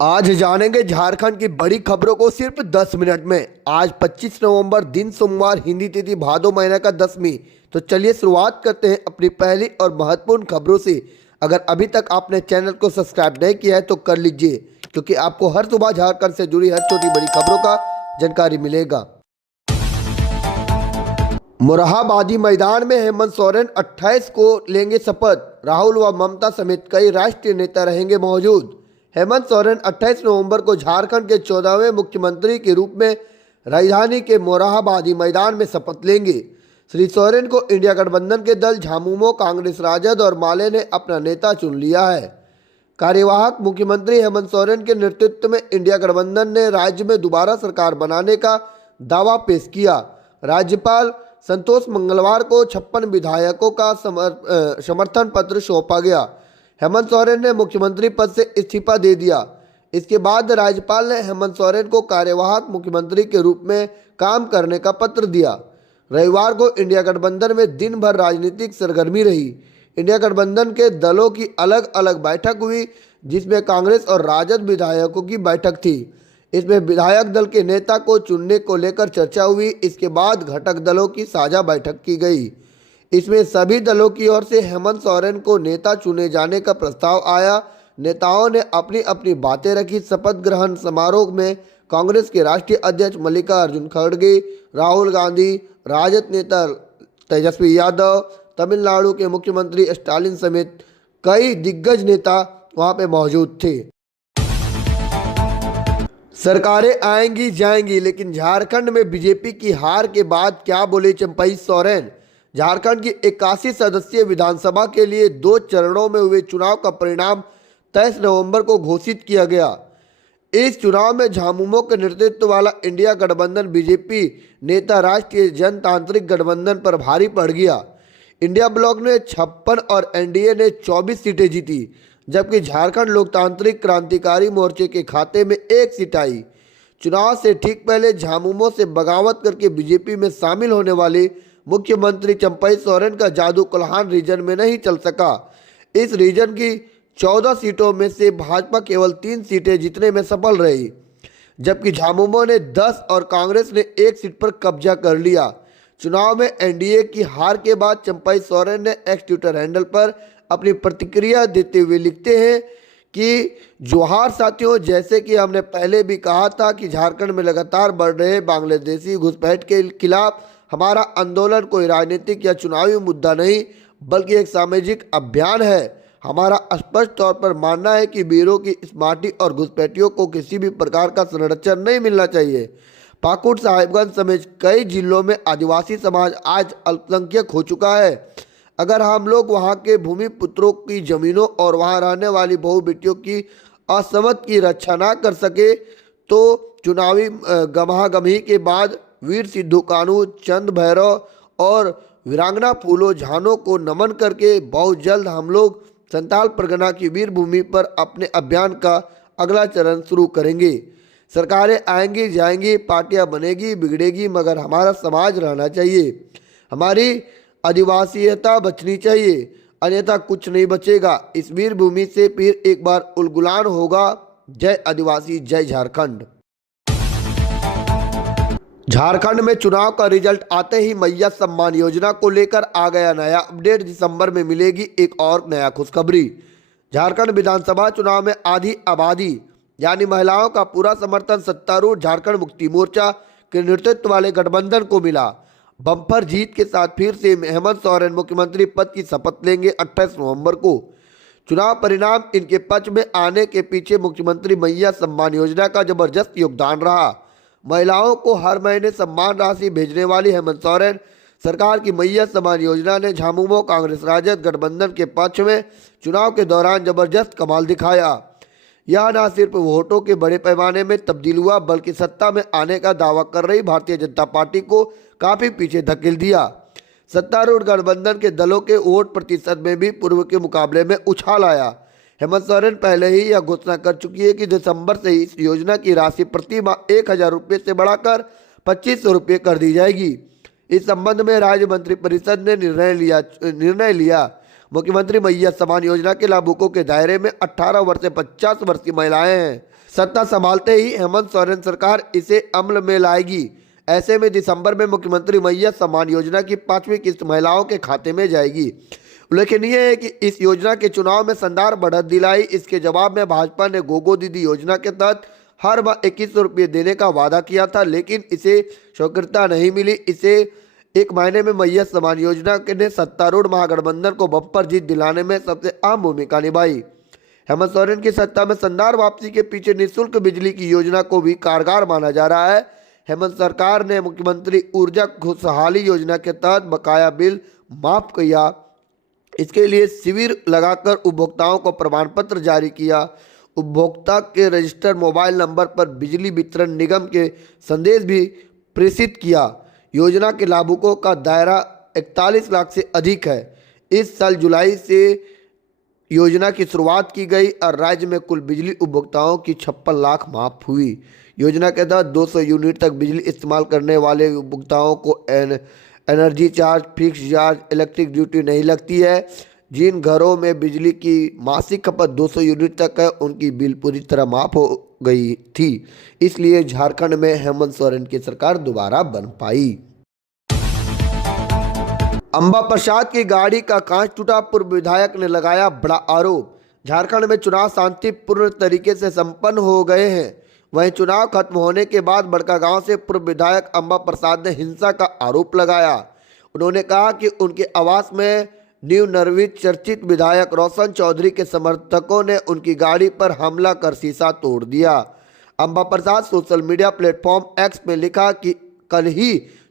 आज जानेंगे झारखंड की बड़ी खबरों को सिर्फ 10 मिनट में। आज 25 नवंबर दिन सोमवार, हिंदी तिथि भादो महीना का 10वीं। तो चलिए शुरुआत करते हैं अपनी पहली और महत्वपूर्ण खबरों से। अगर अभी तक आपने चैनल को सब्सक्राइब नहीं किया है तो कर लीजिए, क्योंकि आपको हर सुबह झारखंड से जुड़ी हर छोटी बड़ी खबरों का जानकारी मिलेगा। मोरहाबादी मैदान में हेमंत सोरेन 28 को लेंगे शपथ। राहुल व ममता समेत कई राष्ट्रीय नेता रहेंगे मौजूद। हेमंत सोरेन 28 नवंबर को झारखंड के 14वें मुख्यमंत्री के रूप में राजधानी के मोरहाबादी मैदान में शपथ लेंगे। श्री सोरेन को इंडिया गठबंधन के दल झामुमो, कांग्रेस, राजद और माले ने अपना नेता चुन लिया है। कार्यवाहक मुख्यमंत्री हेमंत सोरेन के नेतृत्व में इंडिया गठबंधन ने राज्य में दोबारा सरकार बनाने का दावा पेश किया। राज्यपाल संतोष मंगलवार को 56 विधायकों का समर्थन पत्र सौंपा गया। हेमंत सोरेन ने मुख्यमंत्री पद से इस्तीफा दे दिया। इसके बाद राज्यपाल ने हेमंत सोरेन को कार्यवाहक मुख्यमंत्री के रूप में काम करने का पत्र दिया। रविवार को इंडिया गठबंधन में दिन भर राजनीतिक सरगर्मी रही। इंडिया गठबंधन के दलों की अलग अलग बैठक हुई, जिसमें कांग्रेस और राजद विधायकों की बैठक थी। इसमें विधायक दल के नेता को चुनने को लेकर चर्चा हुई। इसके बाद घटक दलों की साझा बैठक की गई। इसमें सभी दलों की ओर से हेमंत सोरेन को नेता चुने जाने का प्रस्ताव आया। नेताओं ने अपनी अपनी बातें रखी। शपथ ग्रहण समारोह में कांग्रेस के राष्ट्रीय अध्यक्ष मल्लिकार्जुन खड़गे, राहुल गांधी, राजद नेता तेजस्वी यादव, तमिलनाडु के मुख्यमंत्री स्टालिन समेत कई दिग्गज नेता वहां पे मौजूद थे। सरकारें आएंगी जाएंगी, लेकिन झारखंड में बीजेपी की हार के बाद क्या बोले चंपई सोरेन। झारखंड की 81 सदस्यीय विधानसभा के लिए 2 चरणों में हुए चुनाव का परिणाम 23 नवंबर को घोषित किया गया। इस चुनाव में झामुमो के नेतृत्व वाला इंडिया गठबंधन बीजेपी नेता राष्ट्रीय जनतांत्रिक गठबंधन पर भारी पड़ गया। इंडिया ब्लॉक ने 56 और एनडीए ने 24 सीटें जीती, जबकि झारखंड लोकतांत्रिक क्रांतिकारी मोर्चे के खाते में 1 सीट आई। चुनाव से ठीक पहले झामुमो से बगावत करके बीजेपी में शामिल होने वाले मुख्यमंत्री चंपई सोरेन का जादू कोल्हान रीजन में नहीं चल सका। इस रीजन की 14 सीटों में से भाजपा केवल 3 सीटें जीतने में सफल रही, जबकि झामुमो ने 10 और कांग्रेस ने 1 सीट पर कब्जा कर लिया। चुनाव में एनडीए की हार के बाद चंपई सोरेन ने एक्स ट्विटर हैंडल पर अपनी प्रतिक्रिया देते हुए लिखते हैं कि जोहार साथियों, जैसे कि हमने पहले भी कहा था कि झारखंड में लगातार बढ़ रहे बांग्लादेशी घुसपैठ के खिलाफ हमारा आंदोलन कोई राजनीतिक या चुनावी मुद्दा नहीं, बल्कि एक सामाजिक अभियान है। हमारा स्पष्ट तौर पर मानना है कि वीरों की इस माटी और घुसपैठियों को किसी भी प्रकार का संरक्षण नहीं मिलना चाहिए। पाकुड़, साहिबगंज समेत कई जिलों में आदिवासी समाज आज अल्पसंख्यक हो चुका है। अगर हम लोग वहां के भूमि पुत्रों की जमीनों और वहां रहने वाली बहु बेटियों की असमत की रक्षा ना कर सके तो चुनावी गमागमी के बाद वीर सिद्धू कानू, चंद भैरव और वीरांगना फूलो झानो को नमन करके बहुत जल्द हम लोग संताल परगना की वीर भूमि पर अपने अभियान का अगला चरण शुरू करेंगे। सरकारें आएंगी जाएंगी, पार्टियां बनेगी बिगड़ेगी, मगर हमारा समाज रहना चाहिए। हमारी आदिवासीयता बचनी चाहिए, अन्यथा कुछ नहीं बचेगा। इस वीर भूमि से फिर एक बार उलगुलान होगा। जय आदिवासी, जय झारखंड। झारखंड में चुनाव का रिजल्ट आते ही मैया सम्मान योजना को लेकर आ गया नया अपडेट। दिसंबर में मिलेगी एक और नया खुशखबरी। झारखंड विधानसभा चुनाव में आधी आबादी यानी महिलाओं का पूरा समर्थन सत्तारूढ़ झारखंड मुक्ति मोर्चा के नेतृत्व वाले गठबंधन को मिला। बम्पर जीत के साथ फिर से हेमंत सोरेन मुख्यमंत्री पद की शपथ लेंगे 28 नवंबर को। चुनाव परिणाम इनके पक्ष में आने के पीछे मुख्यमंत्री मैया सम्मान योजना का जबरदस्त योगदान रहा। महिलाओं को हर महीने सम्मान राशि भेजने वाली हेमंत सोरेन सरकार की मैया सम्मान योजना ने झामुमो, कांग्रेस, राजद गठबंधन के पक्ष में चुनाव के दौरान जबरदस्त कमाल दिखाया। यह न सिर्फ वोटों के बड़े पैमाने में तब्दील हुआ, बल्कि सत्ता में आने का दावा कर रही भारतीय जनता पार्टी को काफी पीछे धकेल दिया। सत्तारूढ़ गठबंधन के दलों के वोट प्रतिशत में भी पूर्व के मुकाबले में उछाल आया। हेमंत सोरेन पहले ही यह घोषणा कर चुकी है कि दिसंबर से इस योजना की राशि प्रति माह 1000 रुपये से बढ़ाकर 2500 रुपये कर दी जाएगी। इस संबंध में राज्य मंत्रिपरिषद ने निर्णय लिया। मुख्यमंत्री मैया सम्मान योजना के लाभुकों के दायरे में 18 वर्ष से 50 वर्ष की महिलाएं हैं। सत्ता संभालते ही हेमंत सोरेन सरकार इसे अमल में लाएगी। ऐसे में दिसंबर में मुख्यमंत्री मैया सम्मान योजना की 5वीं किस्त महिलाओं के खाते में जाएगी। उल्लेखनीय है कि इस योजना के चुनाव में शानदार बढ़त दिलाई। इसके जवाब में भाजपा ने गोगो दीदी योजना के तहत हर माह 2100 रुपये देने का वादा किया था, लेकिन इसे स्वीकृति नहीं मिली। इसे एक महीने में मैया सम्मान योजना ने सत्तारूढ़ महागठबंधन को बम्पर जीत दिलाने में सबसे अहम भूमिका निभाई। हेमंत सोरेन की सत्ता में शानदार वापसी के पीछे निःशुल्क बिजली की योजना को भी कारगर माना जा रहा है। हेमंत सरकार ने मुख्यमंत्री ऊर्जा खुशहाली योजना के तहत बकाया बिल माफ किया। इसके लिए शिविर लगाकर उपभोक्ताओं को प्रमाण पत्र जारी किया। उपभोक्ता के रजिस्टर्ड मोबाइल नंबर पर बिजली वितरण निगम के संदेश भी प्रेषित किया। योजना के लाभुकों का दायरा 41 लाख से अधिक है। इस साल जुलाई से योजना की शुरुआत की गई और राज्य में कुल बिजली उपभोक्ताओं की 56 लाख माफ हुई। योजना के तहत 200 यूनिट तक बिजली इस्तेमाल करने वाले उपभोक्ताओं को energy charge, fix charge, electric duty नहीं लगती है। जिन घरों में बिजली की मासिक खपत 200 यूनिट तक है, उनकी बिल पूरी तरह माफ हो गई थी। इसलिए झारखंड में हेमंत सोरेन की सरकार दोबारा बन पाई। अंबा प्रसाद की गाड़ी का कांच टूटा, पूर्व विधायक ने लगाया बड़ा आरोप। झारखंड में चुनाव शांतिपूर्ण तरीके से संपन्न हो गए हैं। वहीं चुनाव खत्म होने के बाद बड़कागांव से पूर्व विधायक अंबा प्रसाद ने हिंसा का आरोप लगाया। उन्होंने कहा कि उनके आवास में नवनिर्वाचित चर्चित विधायक रोशन चौधरी के समर्थकों ने उनकी गाड़ी पर हमला कर शीशा तोड़ दिया। Amba Prasad social media platform x में लिखा कि कल ही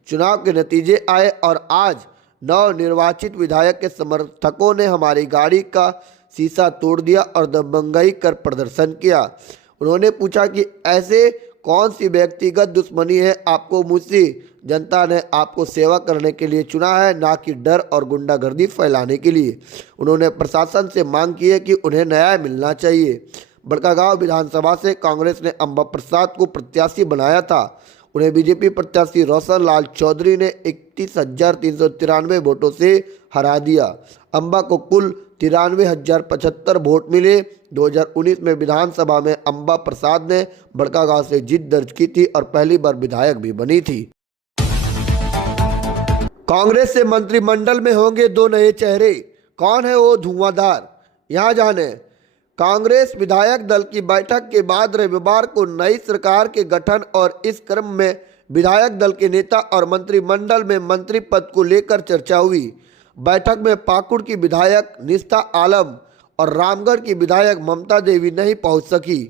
चुनाव के नतीजे आए और आज नवनिर्वाचित विधायक के समर्थकों ने हमारी गाड़ी का शीशा तोड़ दिया और दबंगई कर प्रदर्शन किया। उन्होंने पूछा कि ऐसे कौन सी व्यक्तिगत दुश्मनी है आपको मुझसे? जनता ने आपको सेवा करने के लिए चुना है, ना कि डर और गुंडागर्दी फैलाने के लिए। उन्होंने प्रशासन से मांग की है कि उन्हें न्याय मिलना चाहिए। बड़कागांव विधानसभा से कांग्रेस ने अंबा प्रसाद को प्रत्याशी बनाया था। उन्हें बीजेपी प्रत्याशी रोशन लाल चौधरी ने 31,393 वोटों से हरा दिया। अंबा को कुल 93,075 वोट मिले। 2019 में विधानसभा में अंबा प्रसाद ने बड़कागांव से जीत दर्ज की थी और पहली बार विधायक भी बनी थी। कांग्रेस से मंत्रिमंडल में होंगे 2 नए चेहरे, कौन है वो धुआंधार? यहां जाने। कांग्रेस विधायक दल की बैठक के बाद रविवार को नई सरकार के गठन और इस क्रम में विधायक दल के नेता और मंत्रिमंडल में मंत्री पद को लेकर चर्चा हुई। बैठक में पाकुड़ की विधायक निस्ता आलम और रामगढ़ की विधायक ममता देवी नहीं पहुंच सकी।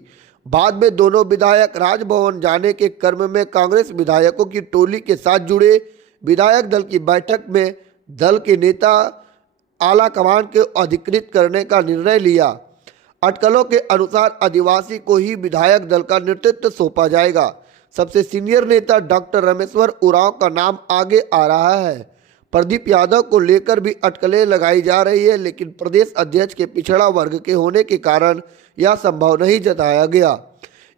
बाद में दोनों विधायक राजभवन जाने के क्रम में कांग्रेस विधायकों की टोली के साथ जुड़े। विधायक दल की बैठक में दल के नेता आला कमान को अधिकृत करने का निर्णय लिया। अटकलों के अनुसार आदिवासी को ही विधायक दल का नेतृत्व सौंपा जाएगा। सबसे सीनियर नेता डॉक्टर रामेश्वर उरांव का नाम आगे आ रहा है। प्रदीप यादव को लेकर भी अटकलें लगाई जा रही है, लेकिन प्रदेश अध्यक्ष के पिछड़ा वर्ग के होने के कारण यह संभव नहीं जताया गया।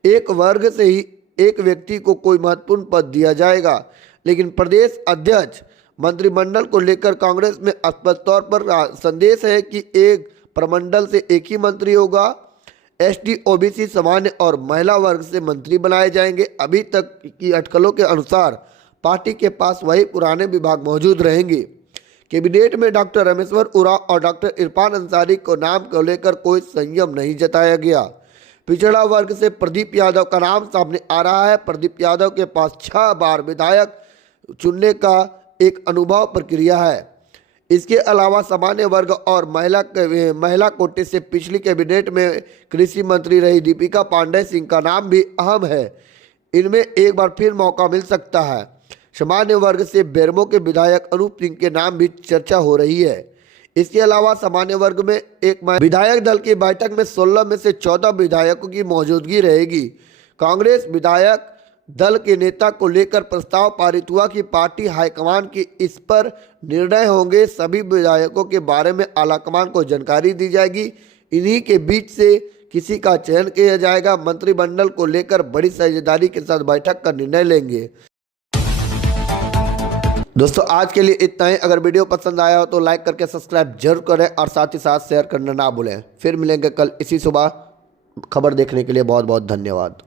एक वर्ग से ही एक व्यक्ति को कोई महत्वपूर्ण पद दिया जाएगा, लेकिन प्रदेश अध्यक्ष मंत्रिमंडल को लेकर कांग्रेस में स्पष्ट तौर पर संदेश है कि एक प्रमंडल से एक ही मंत्री होगा। एसटी, ओबीसी, सामान्य और महिला वर्ग से मंत्री बनाए जाएंगे। अभी तक की अटकलों के अनुसार पार्टी के पास वही पुराने विभाग मौजूद रहेंगे। कैबिनेट में डॉक्टर रामेश्वर उरांव और डॉक्टर इरफान अंसारी को नाम को लेकर कोई संयम नहीं जताया गया। पिछड़ा वर्ग से प्रदीप यादव का नाम सामने आ रहा है। प्रदीप यादव के पास 6 बार विधायक चुनने का एक अनुभव प्रक्रिया है। इसके अलावा सामान्य वर्ग और महिला कोटे से पिछली कैबिनेट में कृषि मंत्री रही दीपिका पांडे सिंह का नाम भी अहम है। इनमें एक बार फिर मौका मिल सकता है। सामान्य वर्ग से बेरमो के विधायक अनूप सिंह के नाम भी चर्चा हो रही है। इसके अलावा सामान्य वर्ग में एक विधायक दल की बैठक में 16 में से 14 विधायकों की मौजूदगी रहेगी। कांग्रेस विधायक दल के नेता को लेकर प्रस्ताव पारित हुआ कि पार्टी हाईकमान की इस पर निर्णय होंगे। सभी विधायकों के बारे में आलाकमान को जानकारी दी जाएगी। इन्हीं के बीच से किसी का चयन किया जाएगा। मंत्रिमंडल को लेकर बड़ी साझेदारी के साथ बैठक का निर्णय लेंगे। दोस्तों आज के लिए इतना ही। अगर वीडियो पसंद आया हो तो लाइक करके सब्सक्राइब जरूर करें और साथ ही साथ शेयर करना ना भूलें। फिर मिलेंगे कल इसी सुबह। खबर देखने के लिए बहुत बहुत धन्यवाद।